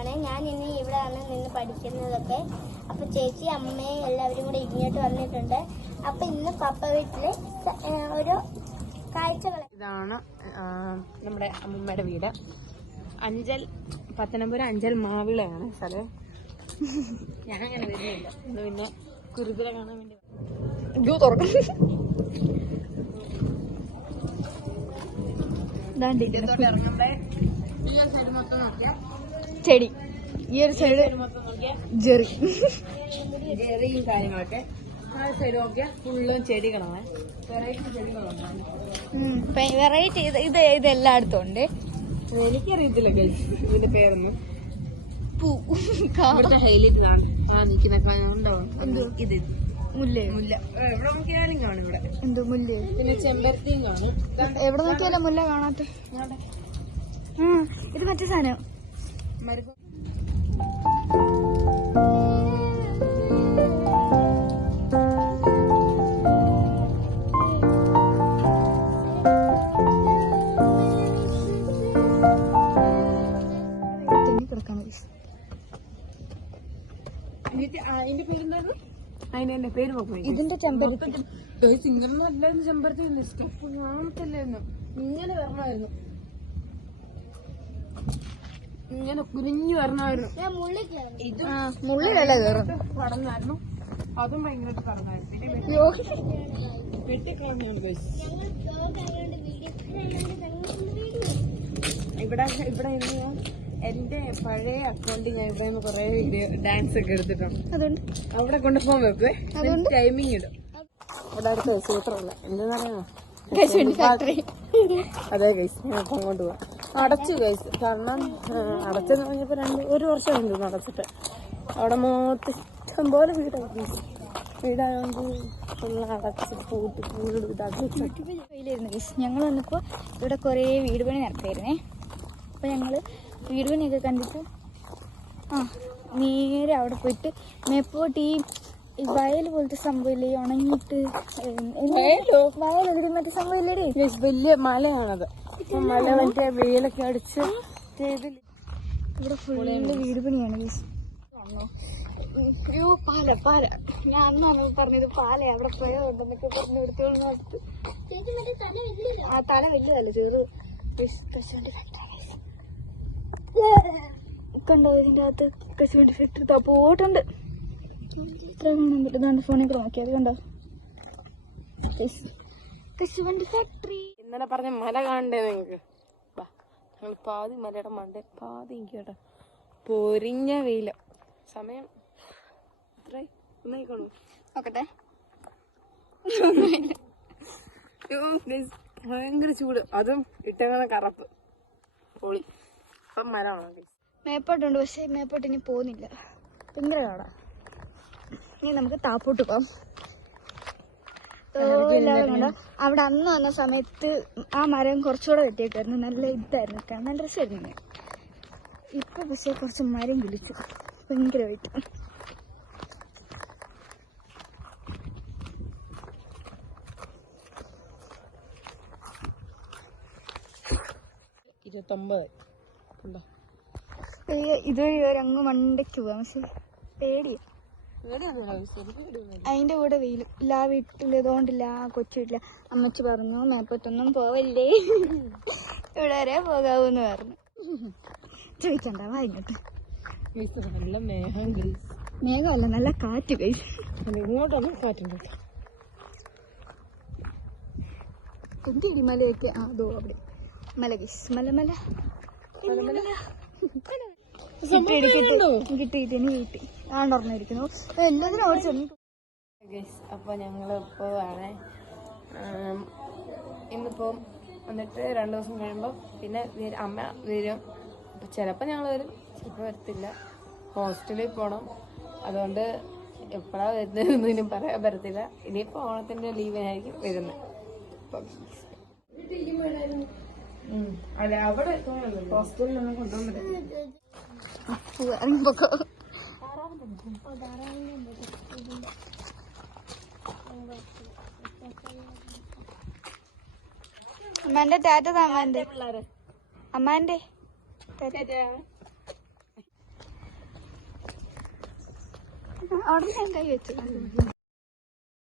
പോവാണ്. ഞാൻ ഇനി ഇവിടെയാണ് നിന്ന് പഠിക്കുന്നതൊക്കെ. അപ്പൊ ചേച്ചി അമ്മയും എല്ലാവരും കൂടെ ഇങ്ങോട്ട് വന്നിട്ടുണ്ട്. അപ്പൊ ഇന്ന് പപ്പ വീട്ടില് ഒരു കാഴ്ചകൾ. ഇതാണ് നമ്മുടെ അമ്മൂമ്മയുടെ വീട്. അഞ്ചൽ, പത്തനംതിട്ട അഞ്ചൽ മാവിളയാണ് സ്ഥലം. ഞാനങ്ങനെ വരുന്നില്ല, ഇന്ന് പിന്നെ കുരുതിര കാണാൻ വേണ്ടി ഇറങ്ങുമ്പോ ഈ ഒരു സൈഡ് മൊത്തം നോക്കിയാ ചെടി, ഈ ഒരു സൈഡ് മൊത്തം നോക്കിയാ ജെറിയും കാര്യങ്ങളൊക്കെ. ആ സൈഡ് നോക്കിയാ ഫുള്ളും ചെടികളാണ്, വെറൈറ്റി ചെടികളാണ്. വെറൈറ്റി ഇത് എല്ലായിടത്തും ഉണ്ട്. എനിക്കറിയത്തില്ല ഇതിന്റെ പേരൊന്നും. ഇവിടുത്തെ ഹൈലൈറ്റ് ഇതാണ്. ആ നിൽക്കുന്ന ഉണ്ടാവും ഇത് മുല്ല. എവിടെ നോക്കിയാലും കാണും ഇവിടെ. എന്തോ മുല്ല. പിന്നെ ചെമ്പരത്തിയും കാണും. എവിടെ നോക്കിയാലും മുല്ല കാണാത്ത. ഇത് മറ്റേ സാധനം മരുന്ന്. അതിന്റെ പേരെന്തായിരുന്നു? അതിന്റെ പേര് നോക്കും. ഇതിന്റെ ചെമ്പരത്തി. ഇങ്ങനെ നല്ലായിരുന്നു ചെമ്പരത്തി. കാണത്തില്ലായിരുന്നു, ഇങ്ങനെ വരണമായിരുന്നു, ഇങ്ങനെ കുനിഞ്ഞു വരണമായിരുന്നു. ഇത് മുള്ളിലല്ലേ പടർന്നായിരുന്നു, അതും ഭയങ്കരമായിട്ട് പടർന്നായിരുന്നു. വെട്ടിക്കളഞ്ഞാണ് ഇവിടെ ഇന്ന് എന്റെ പഴയ അക്കൗണ്ടിൽ ഞാൻ ഇവിടെ നിന്ന് കുറെ വീഡിയോ ഡാൻസ് ഒക്കെ എടുത്തിട്ടുണ്ട്. അതുകൊണ്ട് അവിടെ കൊണ്ടുപോകാൻ വെപ്പേ ടൈമിങ് ഇടും. ഇവിടെ അടുത്ത് സൂത്രമല്ല എന്തെന്നറിയാമോ, ഫാക്ടറി. അതെ ഗൈസ്, ഞാൻ അപ്പം അങ്ങോട്ട് പോവാം. അടച്ചു ഗൈസ്, കാരണം അടച്ചെന്ന് പറഞ്ഞപ്പോ ഒരു വർഷം ഉണ്ട് അടച്ചിട്ട്. അവിടെ മൊത്തം ഇഷ്ടം പോലെ വീടായി ഗൈസ്. വീടായോണ്ട് അടച്ച് പൂട്ടി വീട് വെയിലായിരുന്നു ഗൈസ്. ഞങ്ങൾ വന്നപ്പോ ഇവിടെ കൊറേ വീട് പണി നടത്തായിരുന്നേ. അപ്പൊ ഞങ്ങള് വീട് പണിയൊക്കെ കണ്ടിട്ട് നേരെ അവിടെ പോയിട്ട് മേപ്പോട്ട് ഈ വയൽ പോലത്തെ സംഭവമില്ലേ, ഉണങ്ങിയിട്ട് വയൽ മറ്റേ സംഭവമില്ലേടി, വലിയ മലയാണത്. മല മറ്റേ വെയിലൊക്കെ അടിച്ച് ഇവിടെ ഫുള്ള് വീട് പണിയാണ് ഗൈസ്. അയ്യോ പാല ഞാൻ അന്നാണ് പറഞ്ഞത് പാല അവിടെ പോയോണ്ടെന്നൊക്കെ പറഞ്ഞു എടുത്തോളൂ. ആ തല വലുതല്ല, ചെറു കശുവണ്ടി ഫാക്ടറി കണ്ടോ. ഇതിന്റെ അകത്ത് കശുവണ്ടി ഫാക്ടറി തപ്പോട്ടുണ്ട്. ഇത്ര കാണാൻ പറ്റുന്നുണ്ട്, ഫോണിൽ കൂടെ നോക്കിയത് കണ്ടോ. കശുവണ്ടി ഫാക്ടറി. ഇന്നലെ പറഞ്ഞ മല കാണണ്ടേ നിങ്ങക്ക്? ഞങ്ങൾ പാതി മലയുടെ മണ്ട, പാതി എനിക്ക് കേട്ടോ. പൊരിഞ്ഞ വെയില. സമയം നോക്കട്ടെ. ഭയങ്കര ചൂട്, അതും ഇട്ടങ്ങനെ കറപ്പ് പൊളി. ഇപ്പം മരമാണോ? മേപ്പോട്ടുണ്ട്, പക്ഷെ മേപ്പോട്ട് ഇനി പോകുന്നില്ല, ഭയങ്കര കാടാ. ഇനി നമുക്ക് താപ്പോട്ട് പോവാം. അവിടെ അന്ന് വന്ന സമയത്ത് ആ മരം കുറച്ചുകൂടെ വെട്ടിയേക്കായിരുന്നു, നല്ല ഇതായിരുന്നു, കാണാൻ രസമായിരുന്നു. ഇപ്പൊ പക്ഷെ കുറച്ച് മരം കിളിച്ചു, ഭയങ്കരമായിട്ട്. 29 ഇതുവഴി ഒരങ്ങ് മണ്ടയ്ക്ക് പോവാം, പക്ഷെ പേടിയാ. അതിന്റെ കൂടെ വെയിൽ ഇല്ല, ആ വീട്ടിലിതുകൊണ്ടില്ല, ആ കൊച്ചു വീട്ടില്ല. അമ്മച്ചി പറഞ്ഞു മേപ്പത്തൊന്നും പോവല്ലേ, ഇവിടെ വരെ പോകാവൂന്ന് പറഞ്ഞു. ചോദിക്കണ്ടാവാ ഇങ്ങോട്ട്. മേഘമല്ല, നല്ല കാറ്റ് കഴിച്ചു. ഇങ്ങോട്ടാണ് കാറ്റുണ്ട്. എന്തിടി മലയൊക്കെ അതോ അവിടെ മല ഗൈസ്, മല കിട്ടിയിട്ട് ഇനി വീട്ടിൽ ആണ്ടറിഞ്ഞിരിക്കുന്നു. എല്ലാത്തിനും ഓടിച്ചു. അപ്പൊ ഞങ്ങള് പോവാണ്. ഇന്നിപ്പോ എന്നിട്ട് 2 ദിവസം കഴിയുമ്പോ പിന്നെ അമ്മ വരും. ചിലപ്പോ ഞങ്ങൾ വരും, ചിലപ്പോ വരത്തില്ല. ഹോസ്റ്റലിൽ പോണം, അതുകൊണ്ട് എപ്പോഴാ വരുന്നതെന്നൊന്നും പറയാൻ പറ്റത്തില്ല. ഇനിയിപ്പോ ഓണത്തിന്റെ ലീവിനായിരിക്കും വരുന്നത്. അല്ല, അവിടെ ഹോസ്റ്റലിലൊന്നും കൊണ്ടുപോകാൻ അമ്മാന്റെ ടാറ്റ. അമ്മാന്റെ അവിടെ ഞാൻ കൈ വെച്ചു